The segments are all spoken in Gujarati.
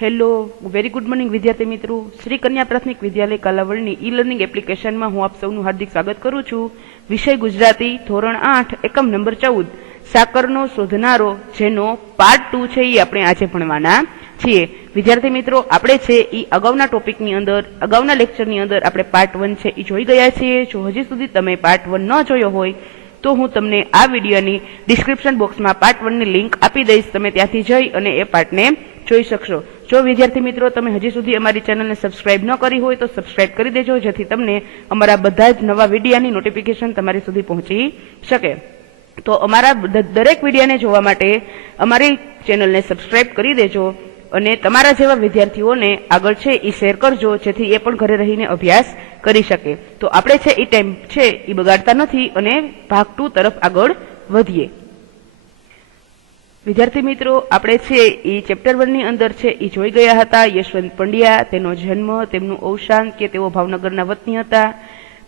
હેલો, વેરી ગુડ મોર્નિંગ વિદ્યાર્થી મિત્રો. શ્રી કન્યા પ્રાથમિક વિદ્યાલય કાલાવડની ઈ લર્નિંગ એપ્લિકેશનમાં હું આપ સૌનું હાર્દિક સ્વાગત કરું છું. વિષય ગુજરાતી, ધોરણ 8, એકમ નંબર 14, સાકરનો શોધનારો, જેનો પાર્ટ 2 છે એ આપણે આજે ભણવાના છીએ. વિદ્યાર્થી મિત્રો, આપણે છે એ અગાઉના ટોપિકની અંદર, અગાઉના લેક્ચરની અંદર આપણે પાર્ટ 1 છે એ જોઈ ગયા છીએ. જો હજી સુધી તમે પાર્ટ 1 ન જોયો હોય તો હું તમને આ વિડીયોની ડિસ્ક્રિપ્શન બોક્સમાં પાર્ટ 1 ની લિંક આપી દઈશ. તમે ત્યાંથી જઈ અને એ પાર્ટને જોઈ શકશો. જો વિદ્યાર્થી મિત્રો તમે હજી સુધી અમારી ચેનલને સબસ્ક્રાઇબ ન કરી હોય તો સબસ્ક્રાઇબ કરી દેજો, જેથી તમને અમારા બધા જ નવા વિડીયોની નોટિફિકેશન તમારી સુધી પહોંચી શકે. તો અમારા દરેક વિડીયોને જોવા માટે અમારી ચેનલને સબસ્ક્રાઇબ કરી દેજો અને તમારા જેવા વિદ્યાર્થીઓને આગળ છે એ શેર કરજો, જેથી એ પણ ઘરે રહીને અભ્યાસ કરી શકે. તો આપણે છે એ ટાઈમ છે એ બગાડતા નથી અને ભાગ 2 તરફ આગળ વધીએ. વિદ્યાર્થી મિત્રો, આપણે છે એ ચેપ્ટર 1 ની અંદર છે એ જોઈ ગયા હતા યશવંત પંડ્યા, તેનો જન્મ, તેમનું અવસાન, કે તેઓ ભાવનગરના વતની હતા.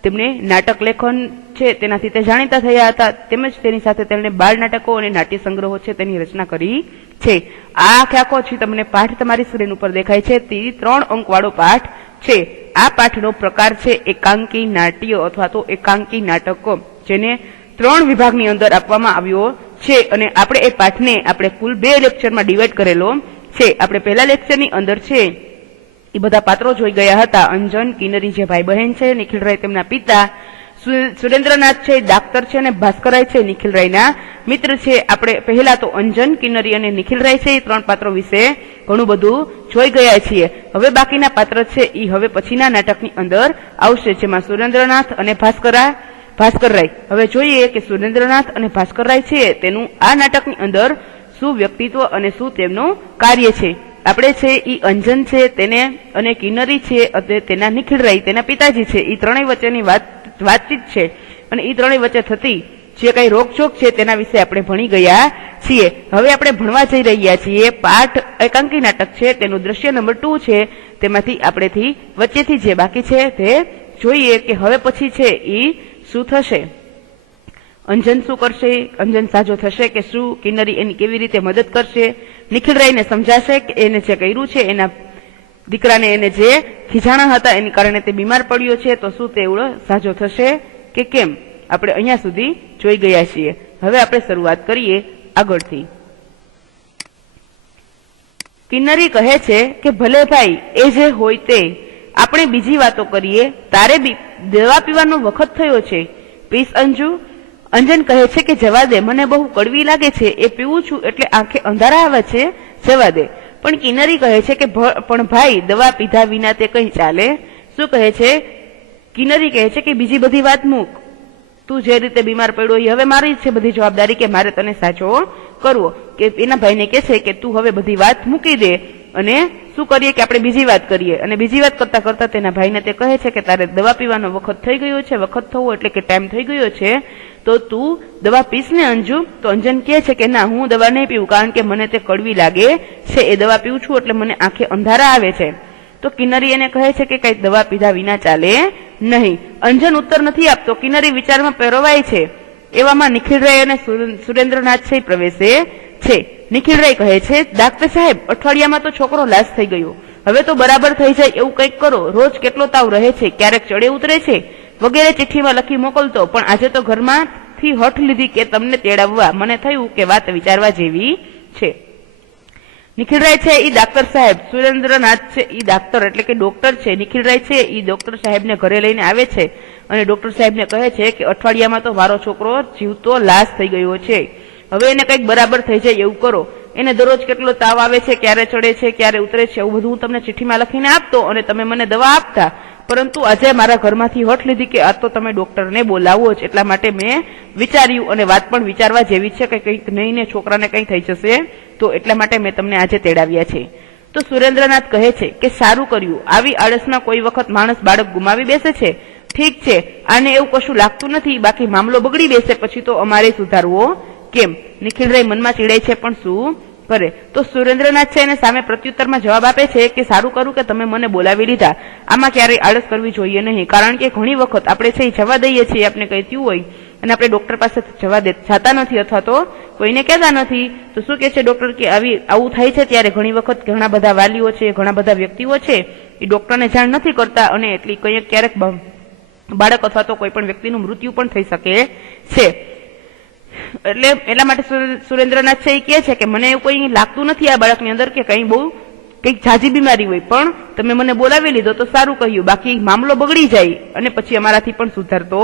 તેમણે નાટક લેખન છે તેનાથી તે જાણીતા થયા હતા, તેમજ તેની સાથે તેમણે બાળ નાટકો અને નાટ્ય સંગ્રહો છે તેની રચના કરી છે. આ આખો છે તમને પાઠ તમારી સ્ક્રીન ઉપર દેખાય છે તે 3 અંક વાળો પાઠ છે. આ પાઠનો પ્રકાર છે એકાંકી નાટ્ય અથવા તો એકાંકી નાટકો, જેને 3 વિભાગની અંદર આપવામાં આવ્યો છે. અને આપણે એ પાઠને આપણે કુલ 2 લેક્ચરમાં ડિવાઈડ કરેલો છે. આપણે પહેલા લેક્ચરની અંદર છે એ બધા પાત્રો જોઈ ગયા હતા. અંજન, કિન્નરી જે ભાઈ બહેન છે, નિખિલરાય તેમના પિતા, સુરેન્દ્રનાથ છે ડાક્ટર છે અને ભાસ્કરરાય છે નિખિલરાયના મિત્ર છે. આપણે પહેલા તો અંજન, કિન્નરી અને નિખિલરાય છે એ 3 પાત્રો વિશે ઘણું બધું જોઈ ગયા છીએ. હવે બાકીના પાત્ર છે એ હવે પછીના નાટકની અંદર આવશે, જેમાં સુરેન્દ્રનાથ અને ભાસ્કરરાય. હવે જોઈએ કે સુરેન્દ્રનાથ અને ભાસ્કરરાય છે તેનું આ નાટકની અંદર શું વ્યક્તિત્વ અને શું તેમનું કાર્ય છે. આપણે છે એ અંજન છે તેને અને કિન્નરી છે તેના નિખિલરાય તેના પિતાજી છે, એ ત્રણેય વચ્ચેની વાતચીત છે અને એ ત્રણેય વચ્ચે થતી જે કઈ રોકચોક છે તેના વિશે આપણે ભણી ગયા છીએ. હવે આપણે ભણવા જઈ રહ્યા છીએ પાઠ એકાંકી નાટક છે તેનું દ્રશ્ય નંબર 2 છે. તેમાંથી આપણેથી વચ્ચેથી જે બાકી છે તે જોઈએ કે હવે પછી છે એ શું થશે. અંજન શું કરશે, અંજન સાજો થશે કે શું, કિન્નરી એની કેવી રીતે મદદ કરશે, નિખિલરાયને સમજાશે કે એને જે કર્યું છે એના દીકરાને એને જે ખીજાણા હતા એની કારણે તે બીમાર પડ્યો છે, તો શું તે એવડો સાજો થશે કે કેમ, આપણે અહીંયા સુધી જોઈ ગયા છીએ. હવે આપણે શરૂઆત કરીએ આગળથી. કિન્નરી કહે છે કે ભલે ભાઈ, એ જે હોય તે, આપણે બીજી વાતો કરીએ. તારે દવા પીવાનો વખત થયો છે, પીસ અંજુ. અંજન કહે છે કે જવા દે, મને બહુ કડવી લાગે છે, એ પીવું છું એટલે આંખે અંધારા આવે છે, જવા દે. પણ કિન્નરી કહે છે કે પણ ભાઈ, દવા પીધા વિના તે કઈ ચાલે. શું કહે છે? કિન્નરી કહે છે કે બીજી બધી વાત મૂક, તું જે રીતે બીમાર પડ્યો એ હવે મારી છે બધી જવાબદારી કે મારે તને સાચો કરવો. કે એના ભાઈને કહે છે કે તું હવે બધી વાત મૂકી દે અને શું કરીએ કે આપણે બીજી વાત કરીએ. અને બીજી વાત કરતા કરતા તેના ભાઈને તે કહે છે કે તારે દવા પીવાનો વખત થઈ ગયો છે, વખત થવો એટલે કે ટાઈમ થઈ ગયો છે, તો તું દવા પીસ ને અંજુ. તો અંજન કહે છે કે ના, હું દવા નહીં પીવું, કારણ કે મને તે કડવી લાગે છે, એ દવા પીવું છું એટલે મને આંખે અંધારા આવે છે. તો કિન્નરી એને કહે છે કે કઈ દવા પીધા વિના ચાલે નહીં. અંજન ઉત્તર નથી આપતો, કિન્નરી વિચારમાં પેરવાય છે. એવામાં નિખિલરાય અને સુરેન્દ્રનાથ છે પ્રવેશે છે. નિખિલરાય કહે છે, ડાક્ટર સાહેબ, અઠવાડિયામાં તો છોકરો લાશ થઈ ગયો, હવે તો બરાબર થઈ જાય એવું કંઈક કરો. રોજ કેટલો તાવ રહે છે, ક્યારેક ચડે ઉતરે છે વગેરે ચિઠ્ઠીમાં લખી મોકલતો, પણ આજે તો ઘરમાંથી હઠ લીધી કે તમને તેડાવવા. મને થયું કે વાત વિચારવા જેવી છે. નિખિલરાય છે એ ડાક્ટર સાહેબ, સુરેન્દ્રનાથ છે એ ડાક્ટર એટલે કે ડોક્ટર છે. નિખિલરાય છે એ ડોક્ટર સાહેબને ઘરે લઈને આવે છે અને ડોક્ટર સાહેબને કહે છે કે અઠવાડિયામાં તો મારો છોકરો જીવતો લાશ થઈ ગયો છે, હવે એને કંઈક બરાબર થઈ જાય એવું કરો. એને દરરોજ કેટલો તાવ આવે છે, ક્યારે ચડે છે, ક્યારે ઉતરે છે, એવું બધું હું તમને ચિઠ્ઠીમાં લખીને આપતો અને તમે મને દવા આપતા. પરંતુ આજે મારા ઘરમાંથી હઠ લીધી કે આજ તો તમે ડોક્ટરને બોલાવો જ, એટલા માટે મેં વિચાર્યું અને વાત પણ વિચારવા જેવી છે કે કંઈક નહીં ને છોકરાને કંઈ થઈ જશે, તો એટલા માટે મેં તમને આજે તેડાવ્યા છે. તો સુરેન્દ્રનાથ કહે છે કે સારું કર્યું, આવી આળસમાં કોઈ વખત માણસ બાળક ગુમાવી બેસે છે. ઠીક છે, આને એવું કશું લાગતું નથી, બાકી મામલો બગડી બેસે પછી તો અમારે સુધારવો કેમ. નિખિલરાય મનમાં ચીડાય છે પણ શું કરે. તો સુરેન્દ્રનાથ છે એને સામે પ્રત્યુત્તરમાં જવાબ આપે છે કે સારું કરું કે તમે મને બોલાવી લીધા, આમાં ક્યારેય આળસ કરવી જોઈએ નહીં, કારણ કે ઘણી વખત આપણે છે જવા દઈએ છીએ આપણે કઈ થયું હોય અને આપણે ડોક્ટર પાસે જતા નથી અથવા તો કોઈને કહેતા નથી. તો શું કે છે ડોક્ટર કે આવું થાય છે ત્યારે ઘણી વખત ઘણા બધા વાલીઓ છે, ઘણા બધા વ્યક્તિઓ છે એ ડોક્ટરને જાણ નથી કરતા અને એટલી ક્યારેક બાળક અથવા તો કોઈ પણ વ્યક્તિનું મૃત્યુ પણ થઈ શકે છે. એટલે એટલા માટે સુરેન્દ્રનાથ છે એ કહે છે કે મને એવું કોઈ લાગતું નથી આ બાળકની અંદર કે કંઈક ઝાઝી બીમારી હોય, પણ તમે મને બોલાવી લીધો તો સારું કહ્યું, બાકી મામલો બગડી જાય અને પછી અમારાથી પણ સુધારતો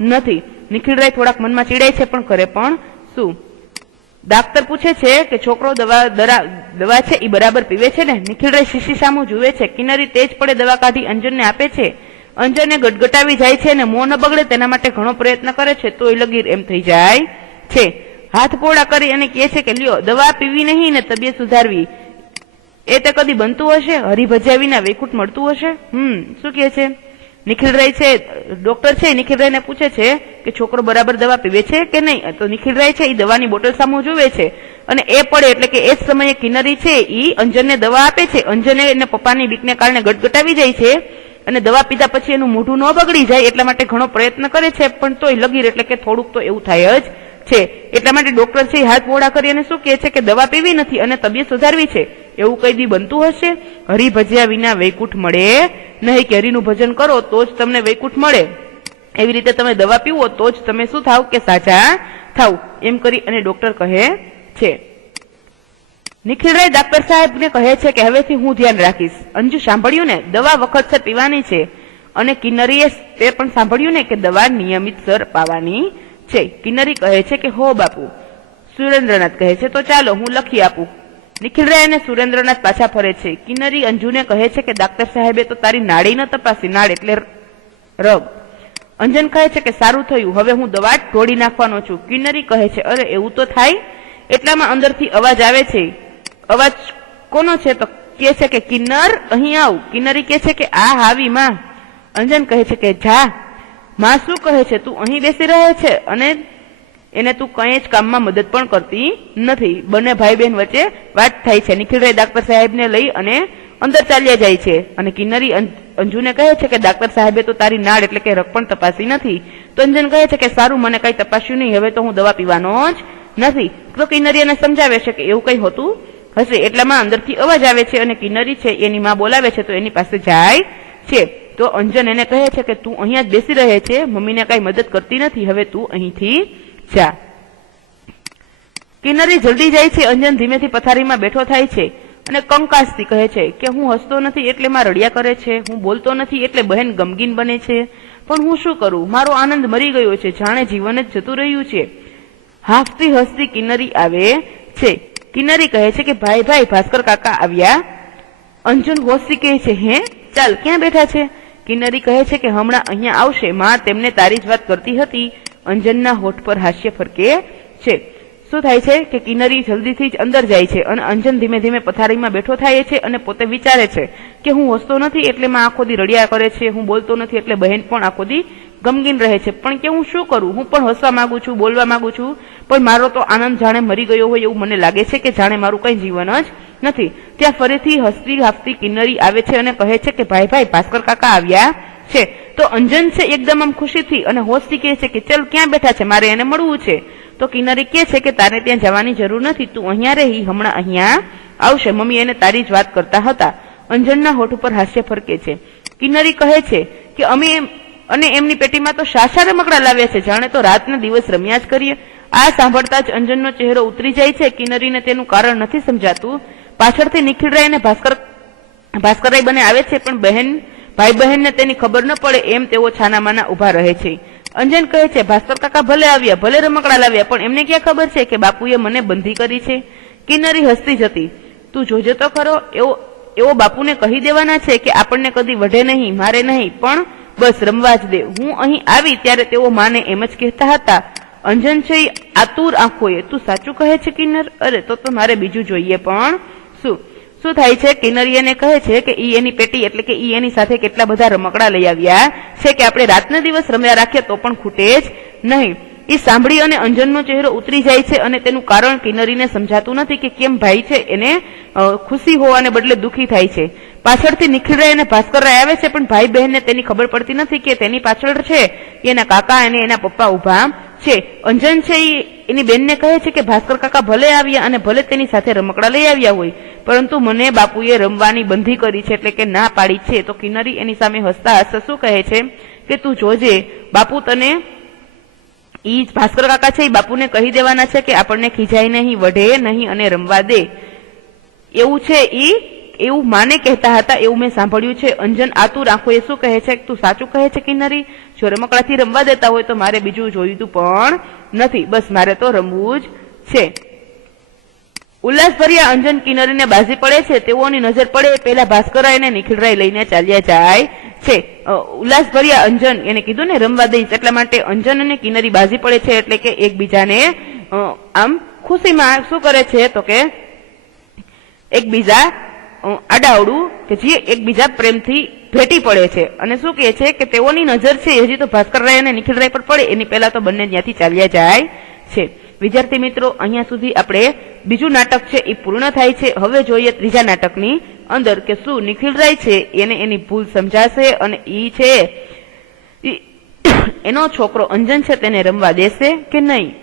નથી. નિખિલરાય થોડાક મનમાં ચીડાય છે પણ કરે પણ શું. ડાક્ટર પૂછે છે કે છોકરો દવા છે એ બરાબર પીવે છે ને? નિખિલરાય શીશી સામું જુએ છે. કિન્નરી તેજ પડે દવા કાઢી અંજનને આપે છે. અંજનને ગટગટાવી જાય છે અને મોં ન બગડે તેના માટે ઘણો પ્રયત્ન કરે છે તોય લગીર એમ થઈ જાય છે. હાથ પોળા કરી અને કહે છે કે લ્યો દવા પીવી નહીં ને તબિયત સુધારવી એ તે કદી બનતું હશે? હરિભજ્યા વિના વૈકુંઠ મળતું હશે? શું કહે છે નિખિલરાય છે? ડોક્ટર છે નિખિલરાય ને પૂછે છે કે છોકરો બરાબર દવા પીવે છે કે નહીં? તો નિખિલરાય છે એ દવાની બોટલ સામું જુએ છે અને એ પડે એટલે કે એ જ સમયે કિન્નરી છે એ અંજનને દવા આપે છે. અંજને એને પપ્પાની બીકને કારણે ગટગટાવી જાય છે અને દવા પીધા પછી એનું મોઢું ન બગડી જાય એટલા માટે ઘણો પ્રયત્ન કરે છે પણ તોય લગીર એટલે કે થોડુંક તો એવું થાય જ છે. એટલા માટે ડોક્ટર છે હાથ પોળા કરી અને શું કહે છે કે દવા પીવી નથી અને તબિયત સુધારવી છે. એવું કઈ દી બનતું હશે? હરિભજ્યા વિના વૈકુંઠ મળે નહીં, કે હરિનું ભજન કરો તો જ તમને વૈકુંઠ મળે. એવી રીતે તમે દવા પીવો તો જ તમે શું થાવ કે સાચા થાવ. એમ કરી અને ડોક્ટર કહે છે. નિખિલરાય ડાક્ટર સાહેબને કહે છે કે હવેથી હું ધ્યાન રાખીશ. અંજુ સાંભળ્યું ને, દવા વખતસર પીવાની છે. અને કિન્નરીએ તે પણ સાંભળ્યું ને કે દવા નિયમિતસર પાવાની છે. કિન્નરી કહે છે કે હો બાપુ. સુરેન્દ્રનાથ કહે છે તો ચાલો હું લખી આપું. નિખિલરાય અને સુરેન્દ્રનાથ પાછા ફરે છે. કિન્નરી અંજુને કહે છે કે ડાક્ટર સાહેબે તો તારી નાડી ન તપાસી, નાડ એટલે રગ. અંજન કહે છે કે સારું થયું, હવે હું દવા જ ઢોળી નાખવાનો છું. કિન્નરી કહે છે અરે એવું તો થાય. એટલામાં અંદરથી અવાજ આવે છે. અવાજ કોનો છે? તો કહે છે કે કિન્નર અહીં આવ. કિન્નરી કહે છે કે આ હાવી માં. અંજન કહે છે કે જા. માં શું કહે છે? તું અહીં બેસી રહે છે અને એને તું કઈ જ કામમાં મદદ પણ કરતી નથી. બંને ભાઈ બહેન વચ્ચે વાત થાય છે. નિખિલરાય ડાક્ટર સાહેબને લઈ અને અંદર ચાલ્યા જાય છે અને કિન્નરી અંજુને કહે છે કે ડાક્ટર સાહેબે તો તારી નાડ એટલે કે રગ પણ તપાસી નથી. તો અંજન કહે છે કે સારું, મને કઈ તપાસ્યું નહીં, હવે તો હું દવા પીવાનો જ નથી. તો કિન્નરી એને સમજાવે છે કે એવું કઈ હોતું હશે. એટલામાં અંદરથી અવાજ આવે છે અને કિન્નરી છે એની માં બોલાવે છે તો એની પાસે જાય છે. તો અંજન એને કહે છે કે તું અહીંયા જ બેસી રહે છે, મમ્મીને કઈ મદદ કરતી નથી, હવે તું અહીંથી જા. કિન્નરી જલ્દી જાય છે. અંજન ધીમેથી પથારીમાં બેઠો થાય છે અને કંકાસથી કહે છે કે હું હસતો નથી એટલે માં રડ્યા કરે છે, હું બોલતો નથી એટલે બહેન ગમગીન બને છે, પણ હું શું કરું? મારો આનંદ મરી ગયો છે, જાણે જીવન જ જતું રહ્યું છે. હાફતી હસતી કિન્નરી આવે છે. કિન્નરી કહે છે કે ભાઈ ભાઈ ભાસ્કર કાકા આવ્યા. અંજન હોશથી કહે છે હે, ચાલ ક્યાં બેઠા છે? કિન્નરી કહે છે કે હમણાં અહીંયા આવશે, માં તેમને તારી જ વાત કરતી હતી. અંજનના હોઠ પર હાસ્ય ફરકે છે. શું થાય છે કે કિન્નરી જલ્દીથી જ અંદર જાય છે અને અંજન ધીમે ધીમે પથારીમાં બેઠો થાય છે અને પોતે વિચારે છે કે હું હસતો નથી એટલે માં આખો દી રડ્યા કરે છે, હું બોલતો નથી એટલે બહેન પણ આખો દી ગમગીન રહે છે, પણ કે હું શું કરું? હું પણ હસવા માંગુ છું, બોલવા માંગુ છું, પણ મારો તો આનંદ જાણે મરી ગયો હોય એવું મને લાગે છે કે જાણે મારું કઈ જીવન જ નથી. ત્યાં ફરીથી હસતી હાફતી કિન્નરી આવે છે અને કહે છે કે ભાઈ ભાઈ ભાસ્કર કાકા આવ્યા છે. તો અંજન છે એકદમ આમ ખુશીથી અને હોશથી કહે છે કે ચલ ક્યાં બેઠા છે, મારે એને મળવું છે. તો કિન્નરી કહે છે કે તારે ત્યાં જવાની જરૂર નથી, તું અહીંયા રહી, હમણાં અહીંયા આવશે, મમ્મી એને તારી જ વાત કરતા હતા. અંજનના હોઠ ઉપર હાસ્ય ફરકે છે. કિન્નરી કહે છે કે અમે અને એમની પેટીમાં તો શાશા રમકડા લાવ્યા છે, જાણે તો રાતના દિવસ રમ્યા જ કરીએ. આ સાંભળતા જ અંજનનો ચહેરો ઉતરી જાય છે. કિન્નરીને તેનું કારણ નથી સમજાતું. પાછળથી નિખિલરાય અને ભાસ્કરરાય બંને આવે છે, પણ ભાઈ બહેનને તેની ખબર ન પડે એમ તેઓ છાનામાના ઉભા રહે છે. અંજન કહે છે ભાસ્કર કાકા ભલે આવ્યા, ભલે રમકડા લાવ્યા, પણ એમને ક્યાં ખબર છે કે બાપુએ મને બંધી કરી છે? કિન્નરી હસતી જતી. તું જોજે તો ખરો, એવો બાપુને કહી દેવાના છે કે આપણને કદી વઢે નહીં, મારે નહીં, પણ બસ રમવા જ દે. હું અહીં આવી ત્યારે તેઓ માને એમ જ કહેતા હતા. અંજન છે આતુર આંખોએ, તું સાચું કહે છે કિન્નર? અરે તો મારે બીજું જોઈએ પણ શું થાય છે? કિન્નરી એને કહે છે કે ઈ એની પેટી એટલે કે ઈ એની સાથે કેટલા બધા રમકડા લઈ આવ્યા છે કે આપણે રાતને દિવસ રમ્યા રાખીએ તો પણ ખૂટે જ નહીં. એ સાંભળી અને અંજનનો ચહેરો ઉતરી જાય છે અને તેનું કારણ કિન્નરીને સમજાતું નથી કે કેમ ભાઈ છે એને ખુશી હોવાને બદલે દુઃખી થાય છે. પાછળથી નિખિલરાય અને ભાસ્કરરાય આવે છે, પણ ભાઈ બહેનને તેની ખબર પડતી નથી કે તેની પાછળ છે એના કાકા અને એના પપ્પા ઉભા છે. અંજન છે એની બેનને કહે છે કે ભાસ્કર કાકા ભલે આવ્યા અને ભલે તેની સાથે રમકડા લઈ આવ્યા હોય, પરંતુ મને બાપુએ રમવાની બંધી કરી છે, એટલે કે ના પાડી છે. તો કિન્નરી એની સામે હસતા હસતા શું કહે છે કે તું જોજે, બાપુ તને ઈ ભાસ્કર કાકા છે એ બાપુને કહી દેવાના છે કે આપણને ખીજાય નહીં, વઢે નહીં અને રમવા દે. એવું છે એવું માને કહેતા હતા, એવું મેં સાંભળ્યું છે. અંજન આતુર આંખોએ શું કહે છે, તું સાચું કહે છે કિન્નરી? જો રમકડાથી રમવા દેતા હોય તો મારે બીજું જોઈતું પણ નથી, બસ મારે તો રમવું જ છે. ઉલ્લાસભર્યા અંજન કિન્નરીને બાજી પડે છે. તેઓની નજર પડે પેલા ભાસ્કરરાય અને નિખિલરાય લઈને ચાલ્યા જાય છે. ઉલ્લાસભર્યા અંજન એને કીધું ને રમવા દઈશ, એટલા માટે અંજન અને કિન્નરી બાજી પડે છે, એટલે કે એકબીજાને આમ ખુશીમાં શું કરે છે તો કે એકબીજા આડાવડું કે જે એકબીજા પ્રેમથી ભેટી પડે છે. અને શું કહે છે કે તેઓની નજર છે હજી તો ભાસ્કરરાય અને નિખિલરાય પર પડે એની પહેલા તો બંને ત્યાંથી ચાલ્યા જાય છે. વિદ્યાર્થી મિત્રો, અહીંયા સુધી આપણે બીજું નાટક છે એ પૂર્ણ થાય છે. હવે જોઈએ ત્રીજા નાટકની અંદર કે શું નિખિલરાય છે એને એની ભૂલ સમજાશે અને ઈ છે એનો છોકરો અંજન છે તેને રમવા દેશે કે નહીં.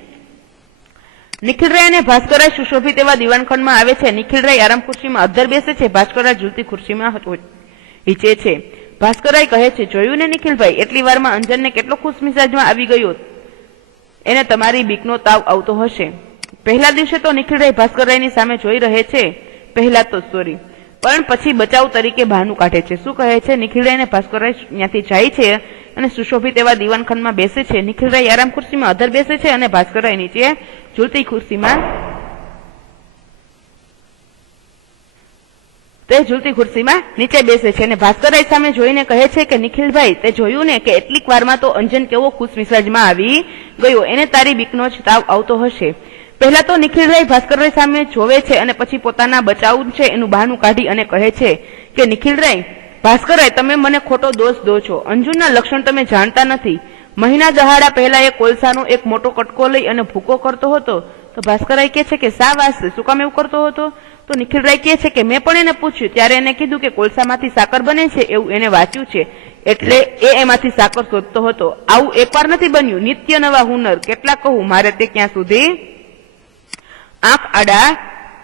નિખિલરાય અને ભાસ્કરરાય સુશોભિત એવા દીવાનખંડમાં આવે છે. નિખિલરાય આરામ ખુરશીમાં અદ્ધર બેસે છે, ભાસ્કરરાય ઝૂલતી ખુરશીમાં હિંચે છે. ભાસ્કરરાય કહે છે, જોયું ને નિખિલભાઈ, એટલી વારમાં અંજનને કેટલો ખુશ મિજાજમાં આવી ગયો, એને તમારી બીકનો તાવ આવતો હશે. પહેલા દિવસે તો નિખિલરાય ભાસ્કરરાયની સામે જોઈ રહે છે, પણ પછી બચાવ તરીકે બહાનું કાઢે છે. શું કહે છે? નિખિલરાય અને ભાસ્કરરાય ત્યાંથી જાય છે અને સુશોભિત એવા દીવાનખંડમાં બેસે છે. નિખિલરાય આરામ ખુરશીમાં અધર બેસે છે અને ભાસ્કરરાય નીચે ઝૂલતી ખુરશીમાં નીચે બેસે છે. અને ભાસ્કરરાય સામે જોઈને કહે છે કે નિખિલભાઈ, તે જોયું ને કે એટલીક વારમાં તો અંજન કેવો ખુશ મિજાજમાં આવી ગયો, એને તારી બીકનો જ તાવ આવતો હશે. પહેલા તો નિખિલરાય ભાસ્કરરાય સામે જોવે છે અને પછી પોતાના બચાવ છે એનું બહાનું કાઢી અને કહે છે કે નિખિલરાય, ભાસ્કરરાય, તમે મને ખોટો દોષ દો છો. અંજુના લક્ષણ તમે જાણતા નથી. મહિના દહાડા પહેલા એ કોલસાનો એક મોટો કટકો લઈ અને ભૂકો કરતો હતો. તો ભાસ્કરરાય કહે છે કે શા વાસ્તે, શું કામ એવું કરતો હતો? તો નિખિલરાય કહે છે કે મેં પણ એને પૂછ્યું, ત્યારે એને કીધું કે કોલસામાંથી સાકર બને છે એવું એને વાંચ્યું છે, એટલે એમાંથી સાકર શોધતો હતો. આવું એકવાર નથી બન્યું, નિત્ય નવા હુનર, કેટલા કહું મારે તે ક્યાં સુધી આંખ આડા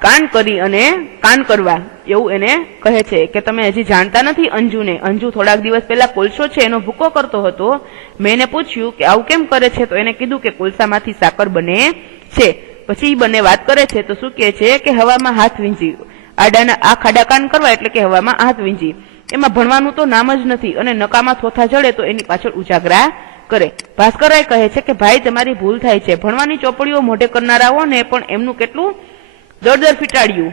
કાન કરી અને કાન કરવા, એવું એને કહે છે કે તમે હજી જાણતા નથી અંજુને. અંજુ થોડાક દિવસ પહેલા કોલસો છે એનો ભૂકો કરતો હતો. મેં એને પૂછ્યું કે આવું કેમ કરે છે, તો એને કીધું કે કોલસામાંથી સાકર બને છે. પછી બંને વાત કરે છે તો શું કહે છે કે હવામાં હાથ વીંજી, આડાના આંખ આડા કાન કરવા એટલે કે હવામાં હાથ વીંજી. એમાં ભણવાનું તો નામ જ નથી અને નકામાં થોથા જડે તો એની પાછળ ઉજાગરા કરે. ભાસ્કરરાય કહે છે કે ભાઈ, તમારી ભૂલ થાય છે. ભણવાની ચોપડીઓ મોઢે કરનારાઓને પણ એમનું કેટલું દરદર ફીટાડ્યું,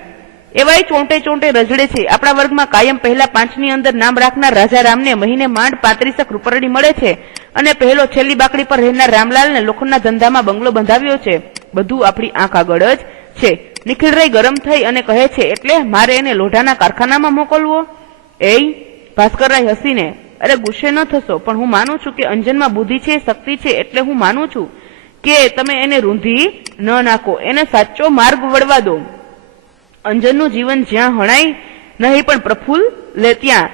એવાય ચોંટે ચોંટે રજડે છે. આપણા વર્ગમાં કાયમ પહેલા 5ની અંદર નામ રાખનાર રાજારામને મહિને માંડ 35 રૂપરડી મળે છે અને પહેલો છેલ્લી બાકડી પર રહેનાર રામલાલને લોખંડના ધંધામાં બંગલો બંધાવ્યો છે. બધું આપણી આંખ આગળ જ છે. નિખિલરાય ગરમ થઈ અને કહે છે, એટલે મારે એને લોઢાના કારખાનામાં મોકલવો? ભાસ્કરરાય હસીને, અરે ગુસ્સે ન થશો, પણ હું માનું છું કે અંજનમાં બુદ્ધિ છે, શક્તિ છે, એટલે હું માનું છું કે તમે એને રૂંધી ન નાખો, એને સાચો માર્ગ વળવા દો. અંજનનું જીવન જ્યાં હણાય નહીં પણ પ્રફુલ્લ લે ત્યાં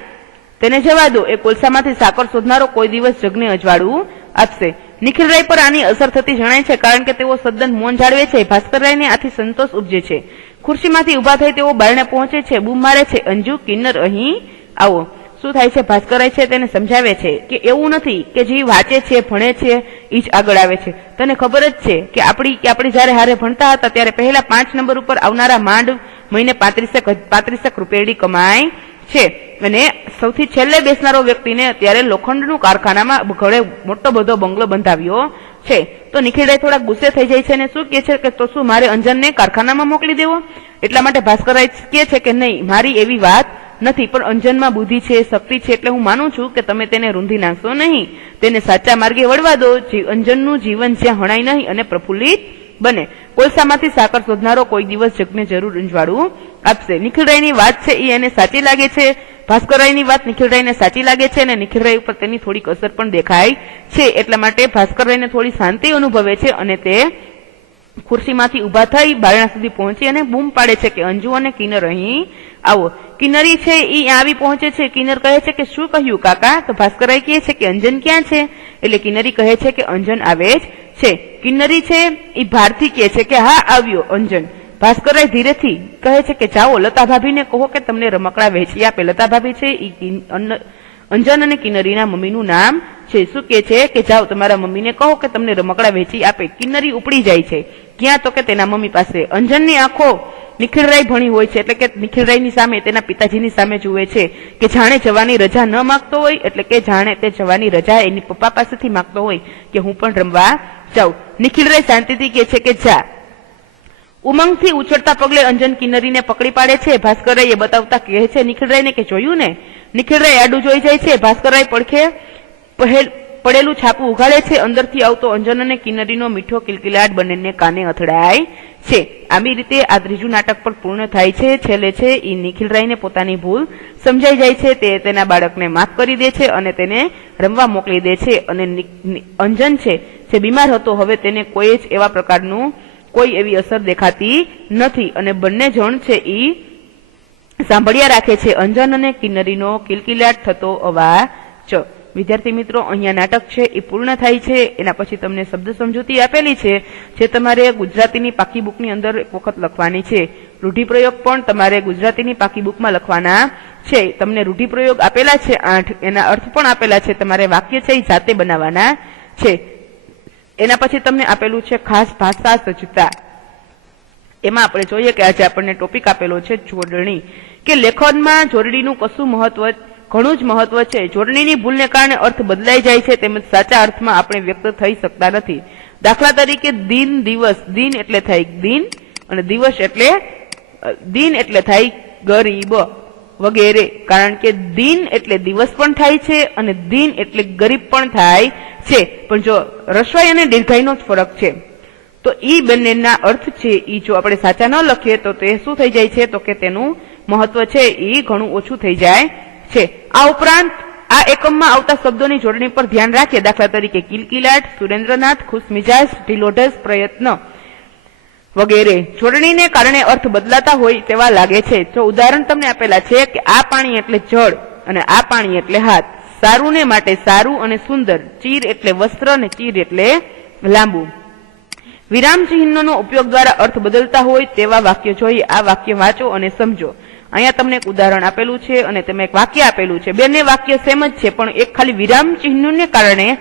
તેને જવા દો. એ કોલસામાંથી સાકર શોધનારો કોઈ દિવસ જગને અજવાળું આપશે. નિખિલરાય પર આની અસર થતી જણાય છે, કારણ કે તેઓ સદ્દન મૌન જાળવે છે. ભાસ્કરરાયને આથી સંતોષ ઉપજે છે. ખુરશીમાંથી ઉભા થઈ તેઓ બારણે પહોંચે છે, બૂમ મારે છે, અંજુ, કિન્નર, અહીં આવો. શું થાય છે? ભાસ્કરરાય છે તેને સમજાવે છે કે એવું નથી કે જે વાંચે છે, ભણે છે એ જ આગળ આવે છે. તને ખબર જ છે કે આપણે જયારે હારે ભણતા હતા ત્યારે પહેલા 5 નંબર ઉપર આવનારા માંડ મહિને 35 રૂપિયા કમાય છે અને સૌથી છેલ્લે બેસનારો વ્યક્તિને અત્યારે લોખંડનું કારખાનામાં ઘરે મોટો બધો બંગલો બંધાવ્યો છે. તો નિખિલરાય થોડા ગુસ્સે થઈ જાય છે અને શું કહે છે કે તો શું મારે અંજનને કારખાનામાં મોકલી દેવો? એટલા માટે ભાસ્કરરાય કહે છે કે નહીં, મારી એવી વાત નથી, પણ અંજનમાં બુદ્ધિ છે, શક્તિ છે, એટલે હું માનું છું કે તમે તેને રૂંધી નાખશો નહીં, તેને સાચા માર્ગે વળવા દો. અંજનનું જીવન જ્યાં હણાય નહીં અને પ્રફુલ્લિત બને. કોલસામાંથી સાકર શોધનારો કોઈ દિવસ જગને જરૂર અંજવાળું આપશે. નિખિલરાયની વાત છે એ એને સાચી લાગે છે. ભાસ્કરરાયની વાત નિખિલરાયને સાચી લાગે છે અને નિખિલરાય ઉપર તેની થોડીક અસર પણ દેખાય છે. એટલા માટે ભાસ્કરરાયને થોડી શાંતિ અનુભવે છે અને તે ખુરશીમાંથી ઉભા થઈ બારણા સુધી પહોંચી અને બૂમ પાડે છે કે અંજુ અને કિન્નર અહીં આવો. કિન્નરી છે ઈ આવી પહોંચે છે. કિન્નર કહે છે કે શું કહ્યું કાકા? તો ભાસ્કરરાય કહે છે કે અંજન ક્યાં છે? એટલે કિન્નરી કહે છે કે અંજન આવે જ છે. કિન્નરી છે ઈ ભારથી કહે છે કે હા આવ્યો અંજન. ભાસ્કરરાય ધીરેથી કહે છે કે જાઓ લતા ભાભીને કહો કે તમને રમકડા વહેંચી આપે. લતા ભાભી છે ઈ અંજન અને કિન્નરીના મમ્મીનું નામ છે. શું કે છે કે જાઓ તમારા મમ્મીને કહો કે તમને રમકડા વહેંચી આપે. કિન્નરી ઉપડી જાય છે. ક્યાં? તો કે તેના મમ્મી પાસે. અંજનની આંખો નિખિલરાય ભણી હોય છે એટલે કે નિખિલરાયની સામે તેના પિતાજીની સામે જુએ છે કે જાણે જવાની રજા ન માંગતો હોય, એટલે કે જાણે તે જવાની રજા એની પપ્પા પાસેથી માંગતો હોય કે હું પણ રમવા જાઉં. નિખિલરાય શાંતિથી કહે છે કે જા. ઉમંગથી ઉછળતા પગલે અંજન કિન્નરીને પકડી પાડે છે. ભાસ્કરરાય એ બતાવતા કહે છે નિખિલરાયને કે જોયું ને? નિખિલરાય આડું જોઈ જાય છે. ભાસ્કરરાય પડખે પડેલું છાપું ઉઘાડે છે. અંદરથી આવતો અંજન અને કિન્નરીનો મીઠો કિલકિલાટ બંનેને કાને અથડાય છે. આવી રીતે આ ત્રીજું નાટક પણ પૂર્ણ થાય છે. છેલ્લે છે એ નિખિલરાયને પોતાની ભૂલ સમજાઈ જાય છે. તે તેના બાળકને માફ કરી દે છે અને તેને રમવા મોકલી દે છે. અને અંજન છે જે બીમાર હતો હવે તેને કોઈ જ એવા પ્રકારનું કોઈ એવી અસર દેખાતી નથી અને બંને જણ છે ઈ સાંભળ્યા રાખે છે અંજન અને કિન્નરીનો કિલકિલાટ થતો અવાજ. વિદ્યાર્થી મિત્રો, અહીંયા નાટક છે એ પૂર્ણ થાય છે. એના પછી તમને શબ્દ સમજૂતી આપેલી છે જે તમારે ગુજરાતીની પાકી બુકની અંદર એક વખત લખવાની છે. રૂઢિપ્રયોગ પણ તમારે ગુજરાતીની પાકી બુકમાં લખવાના છે. તમને રૂઢિપ્રયોગ આપેલા છે 8, એના અર્થ પણ આપેલા છે. તમારે વાક્ય છે એ જાતે બનાવવાના છે. એના પછી તમને આપેલું છે ખાસ ભાષા સજ્જતા. એમાં આપણે જોઈએ કે આજે આપણને ટોપિક આપેલો છે જોડણી, કે લેખનમાં જોડણીનું કશું મહત્વ ઘણું જ મહત્વ છે. જોડણીની ભૂલને કારણે અર્થ બદલાઈ જાય છે તેમજ સાચા અર્થમાં આપણે વ્યક્ત થઈ શકતા નથી. દાખલા તરીકે દિન, દિવસ. દિન એટલે થાય દિન અને દિવસ એટલે થાય ગરીબ વગેરે. કારણ કે દિન એટલે દિવસ પણ થાય છે અને દિન એટલે ગરીબ પણ થાય છે. પણ જો રસ્વાઈ અને દીર્ઘાઈનો જ ફરક છે. તો ઈ બંનેના અર્થ છે ઈ જો આપણે સાચા ન લખીએ તો તે શું થઈ જાય છે? તો કે તેનું મહત્વ છે ઈ ઘણું ઓછું થઈ જાય છે. આ ઉપરાંત આ એકમમાં આવતા શબ્દોની જોડણી પર ધ્યાન રાખીએ. દાખલા તરીકે કિલકિલાટ, સુરેન્દ્રનાથ, ખુશમિજાજ, ઢીલોઢસ, પ્રયત્ન વગેરે. જોડણીને કારણે અર્થ બદલાતા હોય તેવા લાગે છે. તો ઉદાહરણ તમને આપેલા છે કે આ પાણી એટલે જળ અને આ પાણી એટલે હાથ. સારું ને માટે સારું અને સુંદર. ચીર એટલે વસ્ત્ર અને ચીર એટલે લાંબુ. વિરામ ચિહ્નનો ઉપયોગ દ્વારા અર્થ બદલતા હોય તેવા વાક્ય જોઈએ. આ વાક્ય વાંચો અને સમજો. અહીંયા તમને એક ઉદાહરણ આપેલું છે અને તેમાં એક વાક્ય આપેલું છે. બંને વાક્ય સેમ જ છે પણ એક ખાલી વિરામ ચિહ્નને કારણે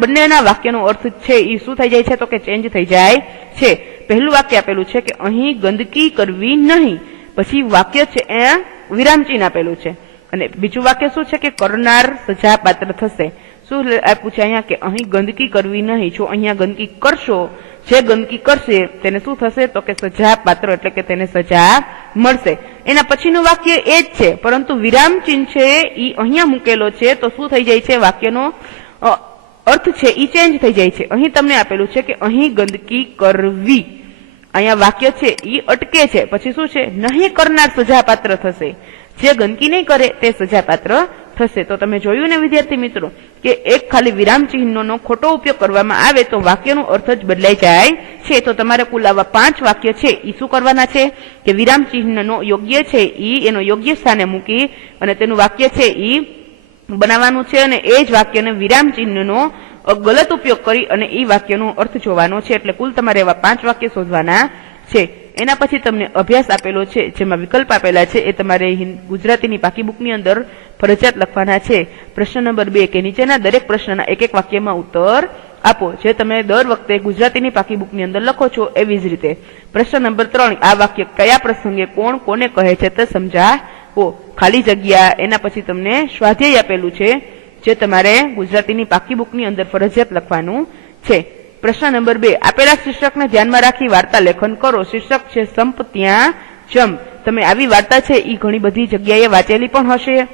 બંનેના વાક્યનો અર્થ છે એ શું થઈ જાય છે? તો કે ચેન્જ થઈ જાય છે. પહેલું વાક્ય આપેલું છે કે અહીં ગંદકી કરવી નહીં. પછી વાક્ય છે એ વિરામ ચિહ્ન આપેલું છે અને બીજું વાક્ય શું છે કે કરનાર સજા પાત્ર થશે. શું આપ્યું છે અહીંયા? કે અહીં ગંદકી કરવી નહીં. જો અહીંયા ગંદકી કરશો, જે ગંદકી કરશે તેને શું થશે? તો કે સજા પાત્ર, એટલે કે તેને સજા મળશે. એના પછીનું વાક્ય એ જ છે પરંતુ વિરામ ચિહ્ન છે એ અહીંયા મૂકેલો છે તો શું થઈ જાય છે? વાક્યનો અર્થ છે એ ચેન્જ થઈ જાય છે. અહીં તમને આપેલું છે કે અહીં ગંદકી કરવી. અહીંયા વાક્ય છે એ અટકે છે. પછી શું છે? નહીં કરનાર સજાપાત્ર થશે. જે ગંદકી નહીં કરે તે સજાપાત્ર થશે. તો તમે જોયું ને વિદ્યાર્થી મિત્રો કે એક ખાલી વિરામ ચિહ્નનો ખોટો ઉપયોગ કરવામાં આવે તો વાક્યનો અર્થ જ બદલાઈ જાય છે. તો તમારે કુલ આવા 5 વાક્ય છે એ શું કરવાના છે? કે વિરામ ચિહ્નનો યોગ્ય છે એનો યોગ્ય સ્થાને મૂકી અને તેનું વાક્ય છે એ બનાવવાનું છે અને એ જ વાક્યને વિરામ ચિહ્નનો ગલત ઉપયોગ કરી અને એ વાક્યનો અર્થ જોવાનો છે. એટલે કુલ તમારે એવા 5 વાક્ય શોધવાના છે. એના પછી તમને અભ્યાસ આપેલો છે જેમાં વિકલ્પ આપેલા છે એ તમારે ગુજરાતીની પાકી બુકની અંદર ફરજિયાત લખવાના છે. પ્રશ્ન નંબર 2 કે નીચેના દરેક પ્રશ્નના એક એક વાક્યમાં ઉત્તર આપો. જે તમે દર વખતે ગુજરાતીની પાકી બુકની અંદર લખો છો એવી જ રીતે. પ્રશ્ન નંબર 3 આ વાક્ય કયા પ્રસંગે કોણ કોને કહે છે તે સમજાવો. ખાલી જગ્યા. એના પછી તમને સ્વાધ્યાય આપેલું છે જે તમારે ગુજરાતીની પાકી બુકની અંદર ફરજિયાત લખવાનું છે. પ્રશ્ન નંબર 2 આપેલા શીર્ષકને ધ્યાનમાં રાખી વાર્તા લેખન કરો. શીર્ષક છે સંપ ત્યાં જંપ. તમે આવી વાર્તા છે એ ઘણી બધી જગ્યાએ વાંચેલી પણ હશે,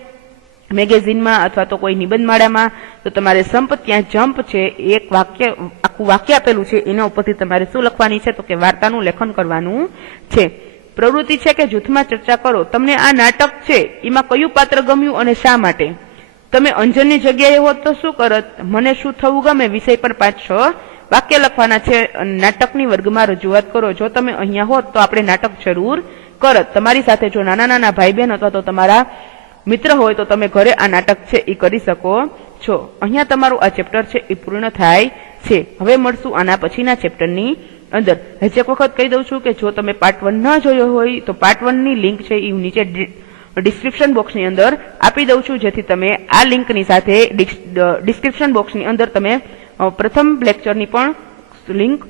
મેગેઝિનમાં અથવા તો કોઈ નિબંધમાળામાં. તો તમારે સંપ ત્યાં જંપ છે એક વાક્ય આખું વાક્ય આપેલું છે એના ઉપરથી તમારે શું લખવાની છે? તો કે વાર્તાનું લેખન કરવાનું છે. પ્રવૃત્તિ છે કે જૂથમાં ચર્ચા કરો. તમને આ નાટક છે એમાં કયું પાત્ર ગમ્યું અને શા માટે? તમે અંજનની જગ્યાએ હોત તો શું કરત? મને શું થવું ગમે? વિષય પર 5-6 વાક્ય લખવાના છે અને નાટકની વર્ગમાં રજૂઆત કરો. જો તમે અહીંયા હોત તો આપણે નાટક જરૂર કરત તમારી સાથે જો નાના નાના ભાઈ બહેન અથવા તો તમારા મિત્ર હોય તો તમે ઘરે આ નાટક છે એ કરી શકો છો. અહીંયા તમારું આ ચેપ્ટર છે એ પૂર્ણ થાય છે. હવે મળશું આના પછીના ચેપ્ટરની અંદર. હજી એક વખત કહી દઉં છું કે જો તમે પાર્ટ 1 ન જોયો હોય તો પાર્ટ 1 ની લિંક છે એ નીચે ડિસ્ક્રિપ્શન બોક્સની અંદર આપી દઉં છું, જેથી તમે આ લિંકની સાથે ડિસ્ક્રિપ્શન બોક્સની અંદર તમે પ્રથમ લેક્ચરની પણ લિંક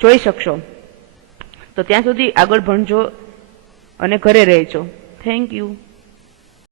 જોઈ શકશો. તો ત્યાં સુધી આગળ ભણજો અને ઘરે રહેજો. Thank you.